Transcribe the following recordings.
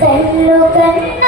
കണ്ണു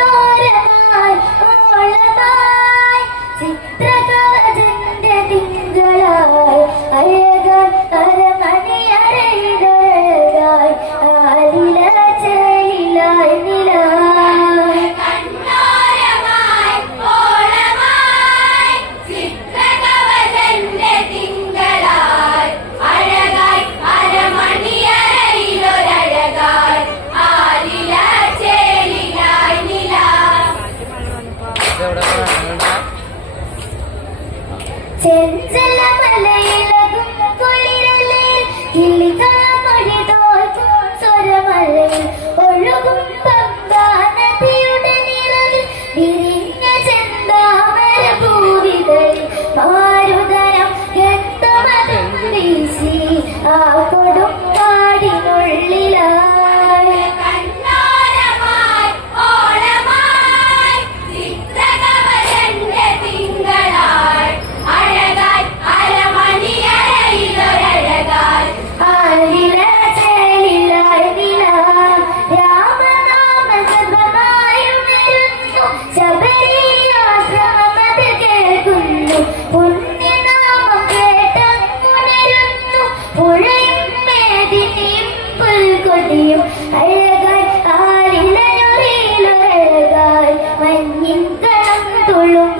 温柔。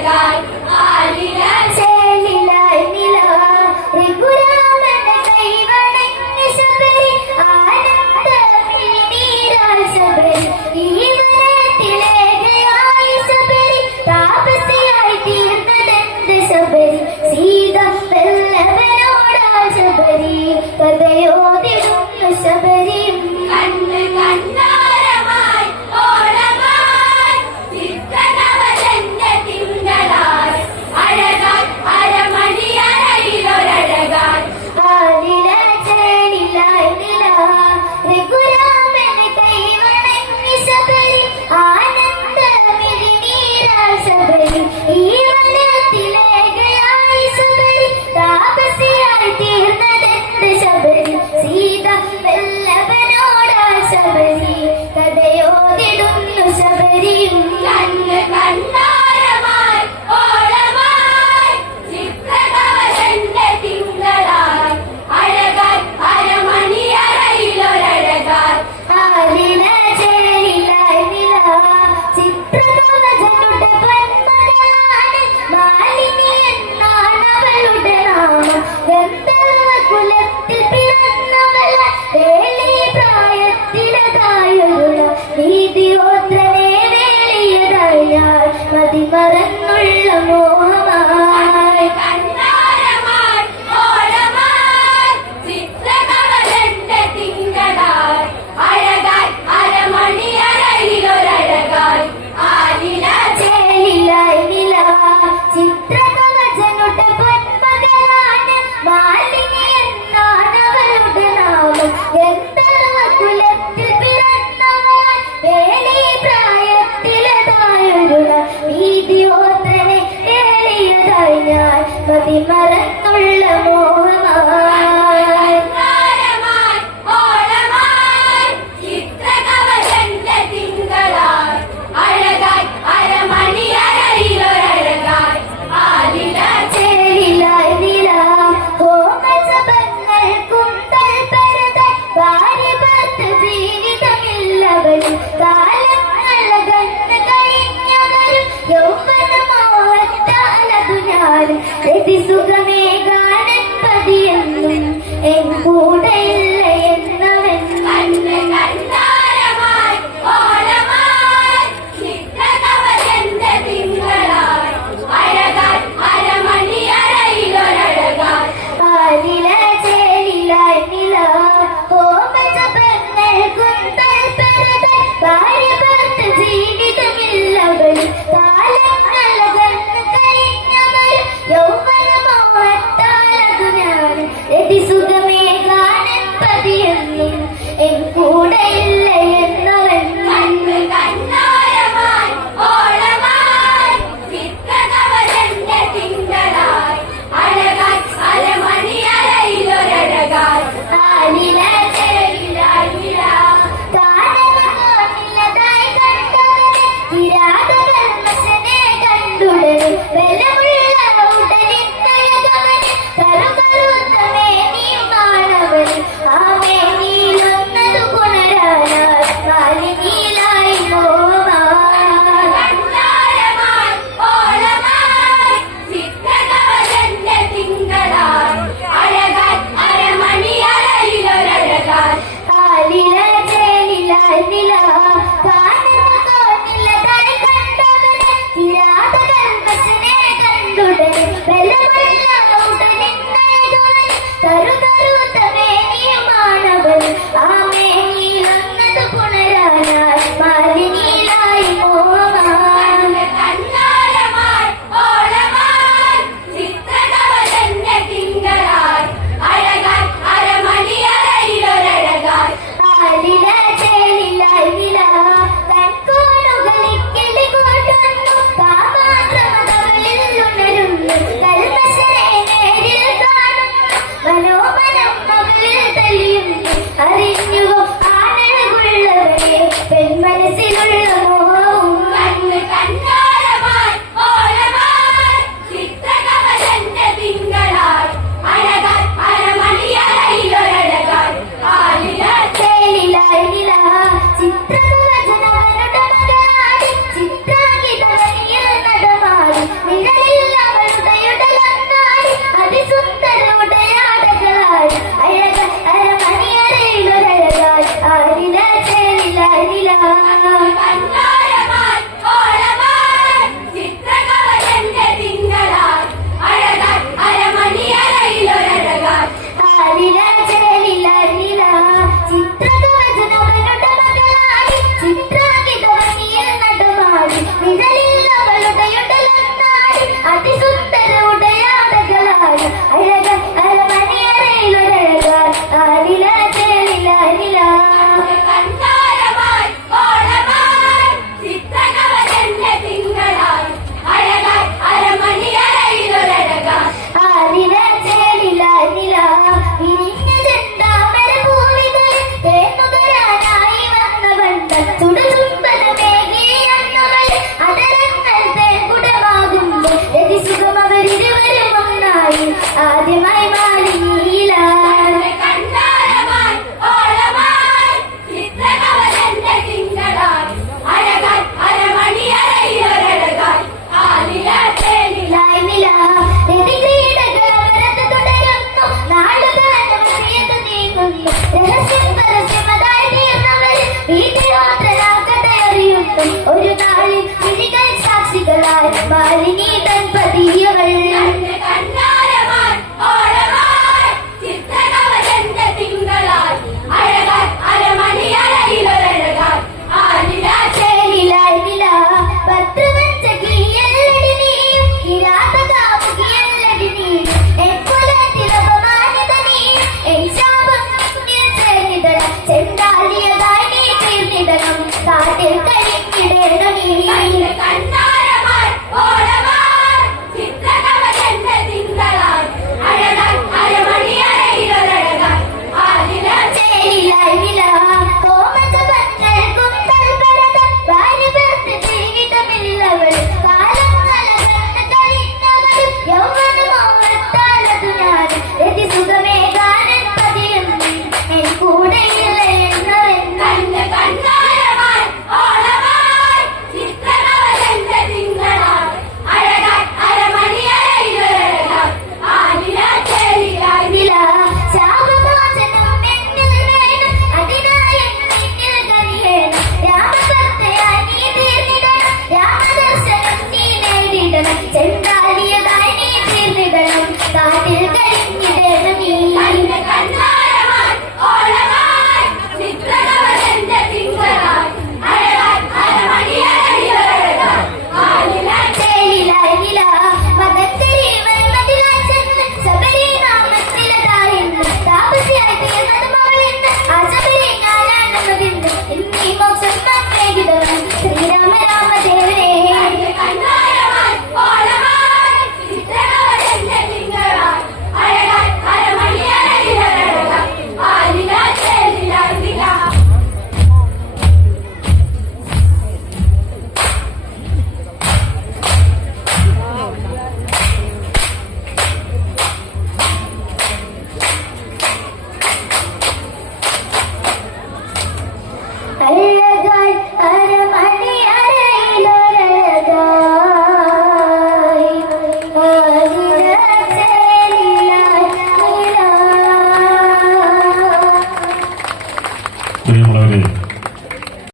llegar. ഞാൻ